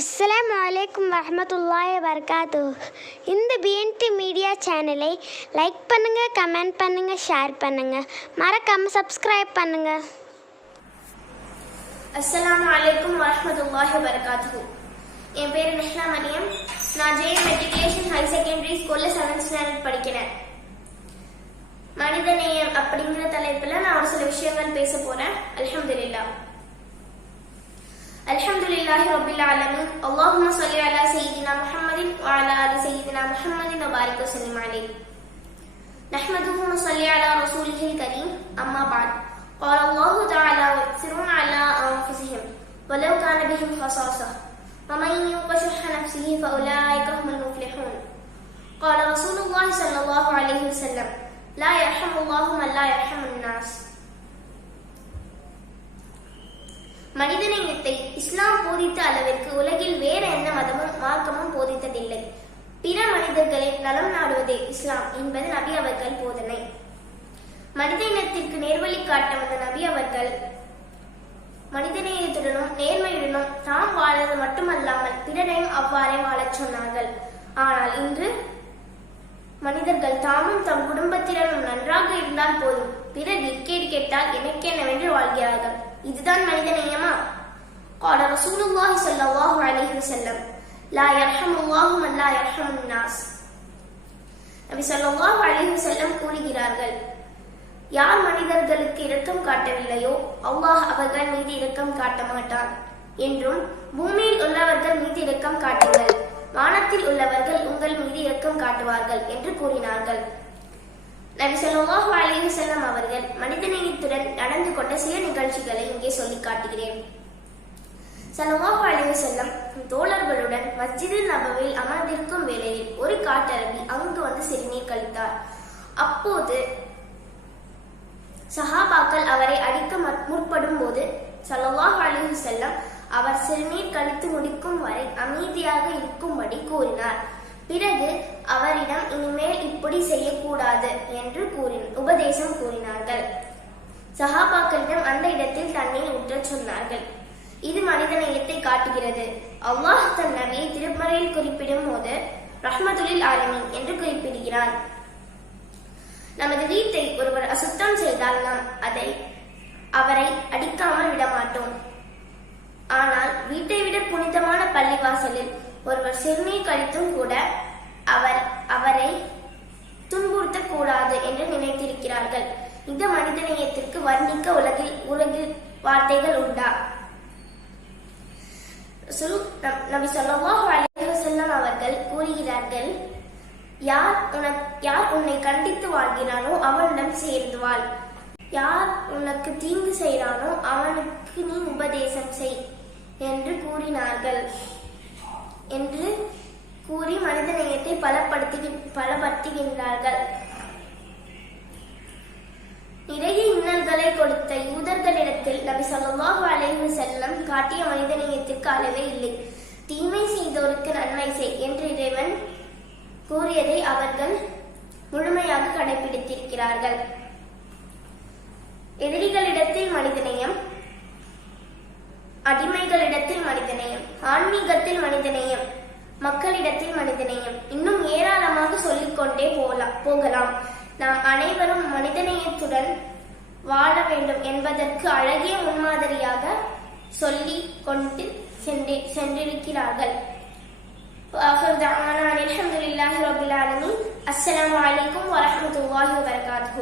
அஸ்லாம் அலைக்கும் வரமத்துல்லாய் வரகாத்து இந்த பிஎன்டி மீடியா சேனலை லைக் பண்ணுங்கள் கமெண்ட் பண்ணுங்கள் ஷேர் பண்ணுங்கள் மறக்காமல் சப்ஸ்கிரைப் பண்ணுங்கள் அஸ்லாம் அலைக்கும் வரஹ்மத்துல்லாஹி வரகாத்து என் பேர் நெஹ்லா மரியம். நான் ஜே மெட்ரிகுலேஷன் ஹை செகண்டரி ஸ்கூலில் செவன்த் ஸ்டாண்டர்ட் படிக்கிறேன். மனிதநேயம் அப்படிங்கிற தலைப்பில் நான் ஒரு சில விஷயங்கள் பேச போகிறேன் அல்ஹம்துலில்லாஹ். الحمد لله رب العالمين. اللهم صل على سيدنا محمد وعلى آل سيدنا محمد وبارك وسلم عليه. نحمده ونصلي على رسوله الكريم. أما بعد قال الله تعالى ويؤثرون على أنفسهم ولو كان بهم خصاصة. ومن يوق شح نفسه فأولئك هم المفلحون. قال رسول الله صلى الله عليه وسلم لا يرحم الله من لا يرحم الناس. மனிதநேயத்தை இஸ்லாம் போதித்த அளவிற்கு உலகில் வேற எந்த மதமும் மார்க்கமும் போதித்ததில்லை. பிற மனிதர்களின் நலம் நாடுவதே இஸ்லாம் என்பது நபி அவர்கள் போதனை. மனித இனத்திற்கு நேர்வழி காட்ட வந்த நபி அவர்கள் மனிதநேயத்துடனும் நேர்மையுடனும் தாம் வாழது மட்டுமல்லாமல் பிறரையும் அவ்வாறே வாழச் சொன்னார்கள். ஆனால் இன்று மனிதர்கள் தாமும் தம் குடும்பத்தினரும் நன்றாக இருந்தால் போதும். பிறர் எக்கேடு கேட்டால் எனக்கென்னவென்று வாழ்கிறார்கள். இதுதான் மனித நேயமா قال رسول الله صلى الله عليه وسلم لا يرحم الله من لا يرحم الناس நபி ஸல்லல்லாஹு அலைஹி வஸல்லம் கூறுகிறார்கள் யார் மனிதர்களுக்கு இரக்கம் காட்டவில்லையோ அல்லாஹ் அவர்கள் மீது இரக்கம் காட்ட மாட்டான் என்றும் பூமியில் உள்ளவர்கள் மீது இரக்கம் காட்டுங்கள் வானத்தில் உள்ளவர்கள் உங்கள் மீது இரக்கம் காட்டுவார்கள் என்று கூறினார்கள் நபி ஸல்லல்லாஹு அலைஹி செல்லம் அவர்கள் மனிதநேயத்துடன் நடந்து கொண்ட சில நிகழ்ச்சிகளை இங்கே சொல்லி காட்டுகிறேன். ஸல்லல்லாஹு அலைஹி செல்லம் தோழர்களுடன் மஸ்ஜிதில் நபவில் அமர்ந்திருக்கும் வேளையில் ஒரு காட்டரபி அங்கு வந்து சிறுநீர் கழித்தார். அப்போது சஹாபாக்கள் அவரை அடிக்க முற்படும் போது ஸல்லல்லாஹு அலிஹி செல்லம் அவர் சிறுநீர் கழித்து முடிக்கும் வரை அமைதியாக இருக்கும்படி கூறினார். பிறகு அவரிடம் இனிமேல் இப்படி செய்யக்கூடாது என்று கூறி உபதேசம் கூறினார்கள். சஹாபாக்களிடம் அந்த இடத்தில் தண்ணீர் ஊற்றச் சொன்னார்கள். இது மனித நேயத்தை காட்டுகிறது. அல்லாஹ் தன் நபியை திருமறையில் குறிப்பிடும் போது ரஹ்மதுலில் ஆலமீன் என்று குறிப்பிடுகிறான். நமது வீட்டை ஒருவர் அசுத்தம் செய்தால் நாம் அதை அவரை அடிக்காமல் விட மாட்டோம் ஆனால் வீட்டை விட புனிதமான பள்ளிவாசலில் ஒருவர் சிறுநீர் கழித்தும் கூட அவர் அவரை துன்புறுத்தக் கூடாது என்று நினைத்திருக்கிறார்கள். இந்த மனிதநேயத்திற்கு வர்ணிக்க உலகில் உலகில் வார்த்தைகள் உண்டா? நம்- நபி சொல்லவா அலைஹி அவர்கள் கூறுகிறார்கள் யார் உனக்கு யார் உன்னை கண்டித்து வாழ்கிறானோ அவனிடம் சேர்ந்து வாழ். யார் உனக்கு தீங்கு செய்கிறானோ அவனுக்கு நீ உபதேசம் செய் என்று கூறினார்கள். என்று கூறி மனித நேயத்தை பலப்படுத்தி பலப்படுத்துகின்றார்கள். நிறைய இன்னல்களை கொடுத்த யூதர்களிடத்தில் நபி ஸல்லல்லாஹு அலைஹி செல்லம் காட்டிய மனிதநேயத்திற்கு அளவே இல்லை. தீமை செய்தோருக்கு நன்மை செய் என்று இறைவன் கூறியதை அவர்கள் முழுமையாக கடைபிடித்திருக்கிறார்கள் எதிரிகளிடத்தில் மனிதநேயம் அடிமைகளிடத்தில் மனிதநேயம் ஆன்மீகத்தில் மனிதநேயம் மக்களிடத்தில் மனிதநேயம் இன்னும் ஏராளமாக சொல்லிக்கொண்டே போகலாம் போகலாம் நாம் அனைவரும் மனிதநேயத்துடன் வாழ வேண்டும் என்பதற்கு அழகிய முன்மாதிரியாக சொல்லி கொண்டு சென்று சென்றிருக்கிறார்கள் وآخر دعوانا أن الحمد لله رب العالمين السلام عليكم ورحمة الله وبركاته